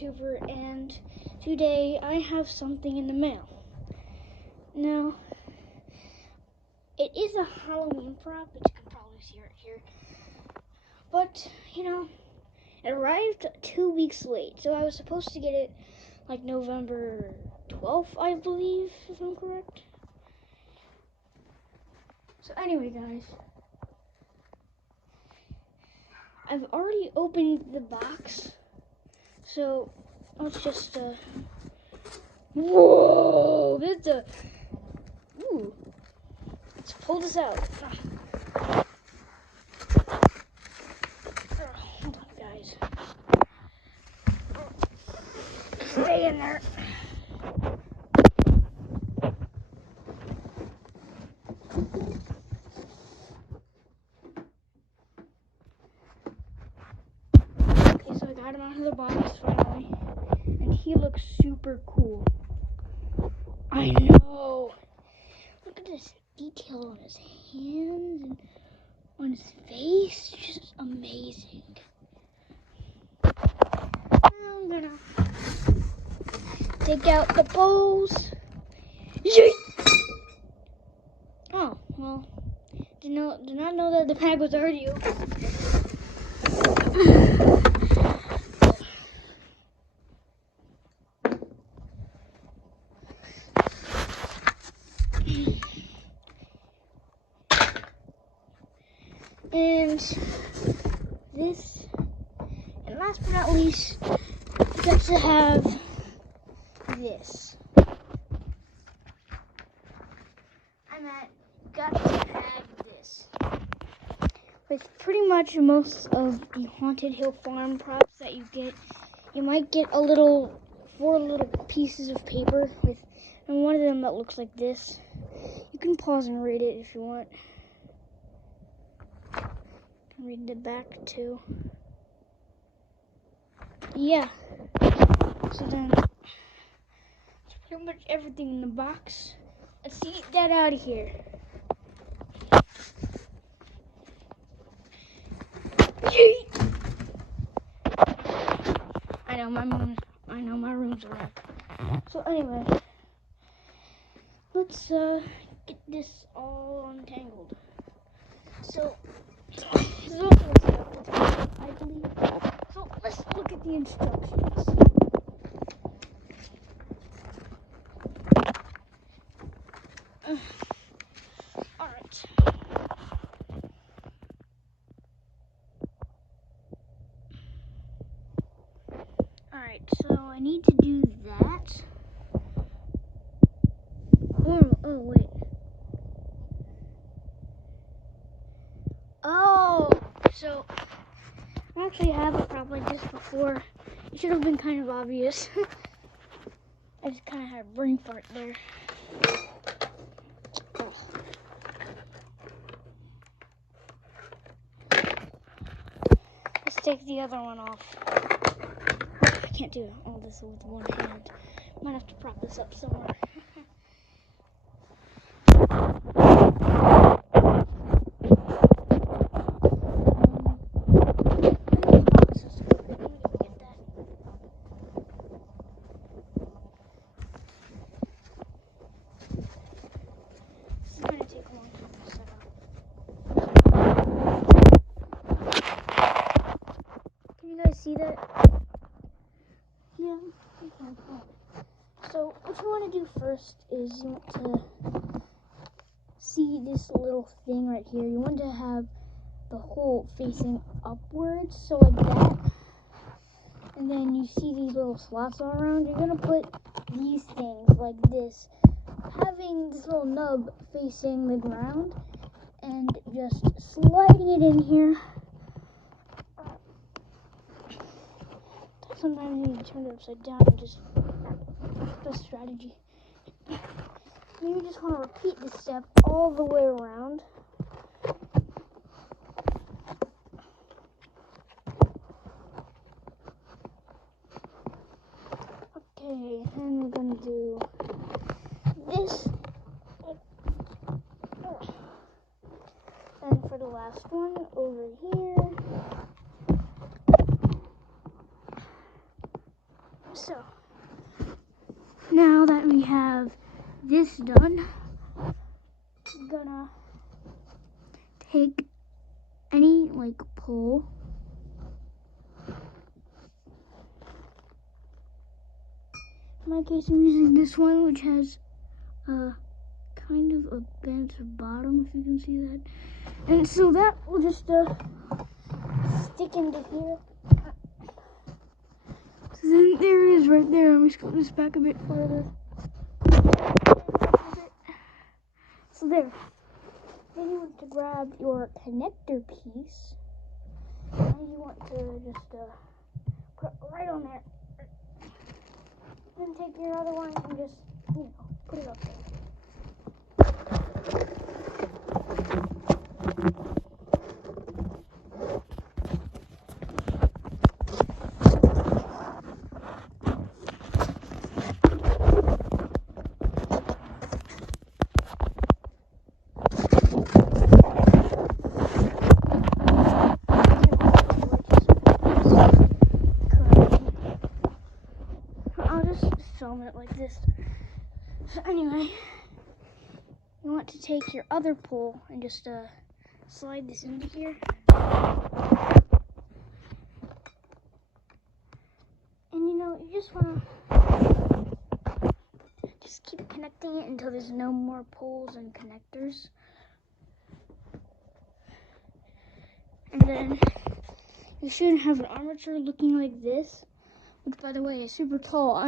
YouTuber, and today I have something in the mail. Now, it is a Halloween prop, but you can probably see right here. But, it arrived 2 weeks late, so I was supposed to get it like November 12th, I believe, if I'm correct. So anyway, guys, I've already opened the box, so let's just, whoa, let's pull this out. Hold on, guys. Stay in there. Okay, so I got him out of the box finally, and he looks super cool. I know. Look at this detail on his hands and on his face. Just amazing. I'm gonna take out the bows. Yeet! Oh, well, did not know that the bag was already open. And this, and last but not least, you got to have this. Got to have this. With pretty much most of the Haunted Hill Farm props that you get, you might get four little pieces of paper and one of them that looks like this. You can pause and read it if you want. You can read the back too. Yeah. So then, that's pretty much everything in the box. Let's get that out of here. I know my room's a wreck. So anyway, let's get this all untangled. So this is also a stuff, I believe. So let's look at the instructions. Alright. Alright, so I need to do that. Oh, wait. Oh, so I actually have a prop like this before. It should have been kind of obvious. I just kind of had a brain fart there. Oh. Let's take the other one off. I can't do all this with one hand. Might have to prop this up somewhere. See that? Yeah. Okay. So what you want to do first is you want to see this little thing right here. You want to have the hole facing upwards, so like that. And then you see these little slots all around. You're gonna put these things like this, having this little nub facing the ground, and just sliding it in here. Sometimes you need to turn it upside down and just best strategy. Then you just want to repeat this step all the way around. Okay, and we're gonna do this. And for the last one, over here. So, now that we have this done, I'm gonna take any pole. In my case, I'm using this one, which has kind of a bent bottom, if you can see that. And so that will just stick into here. So then there it is right there. Let me scoot this back a bit further. So there. Then you want to grab your connector piece, and you want to just put it right on there. Then take your other one and just, put it up there. I'll just film it like this. So anyway, you want to take your other pole and just slide this into here. And you just want to just keep connecting it until there's no more poles and connectors. And then you should have an armature looking like this, which by the way is super tall.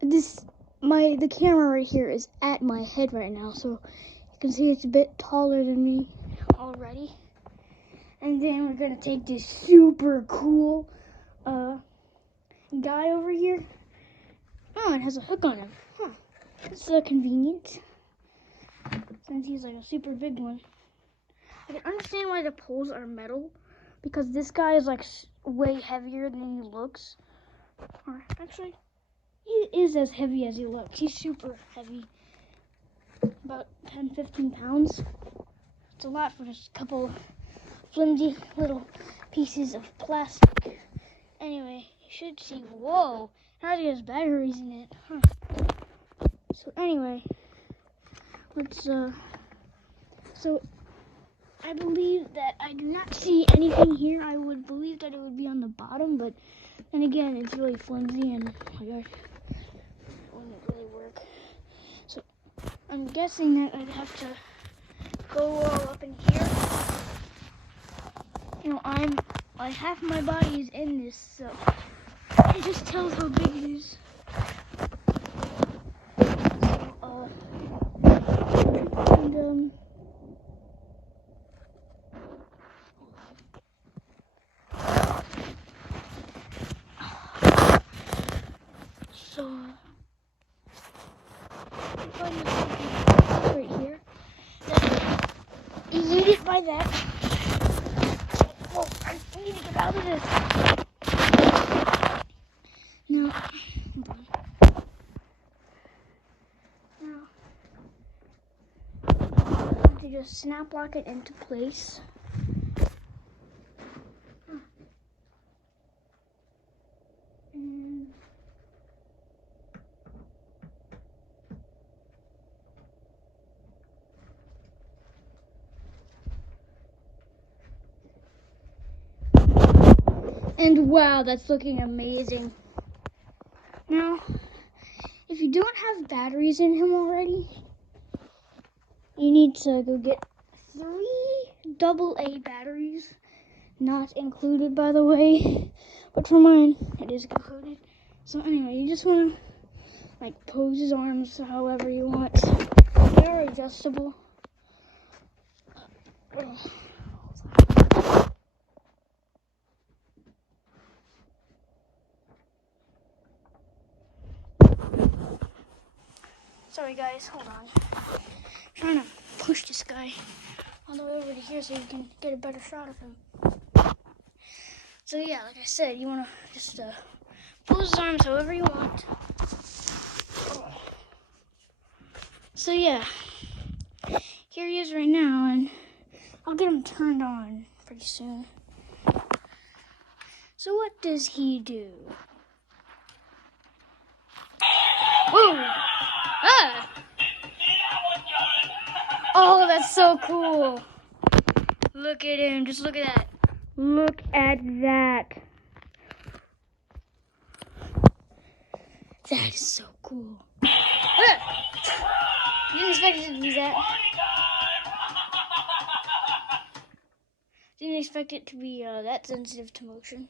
The camera right here is at my head right now, so you can see it's a bit taller than me already. And then we're gonna take this super cool guy over here. Oh, it has a hook on him. Huh. That's convenient, since he's like a super big one. I can understand why the poles are metal, because this guy is like way heavier than he looks. Or actually, he is as heavy as he looks. He's super heavy, about 10-15 pounds. It's a lot for just a couple flimsy little pieces of plastic. Anyway, you should see, whoa, now he has batteries in it. Huh. So anyway, let's so I believe that I do not see anything here. I would believe that it would be on the bottom, but then again, it's really flimsy and oh my gosh, it wouldn't really work. So I'm guessing that I'd have to go all up in here. Half my body is in this, so it just tells how big it is. So, right here. You need it by that. Whoa, I need to get out of this. No. Now, I have to just snap lock it into place. And wow, that's looking amazing. Now, if you don't have batteries in him already, you need to go get 3 AA batteries, not included by the way, but for mine, it is included. So anyway, you just want to pose his arms however you want. They are adjustable. Sorry guys, hold on. I'm trying to push this guy all the way over to here so you can get a better shot of him. So yeah, like I said, you want to just pull his arms however you want. So yeah, here he is right now, and I'll get him turned on pretty soon. So what does he do? Whoa! Ah! Oh, that's so cool. Look at him. Just look at that. Look at that. That is so cool. Ah! Didn't expect it to do that. Didn't expect it to be that sensitive to motion.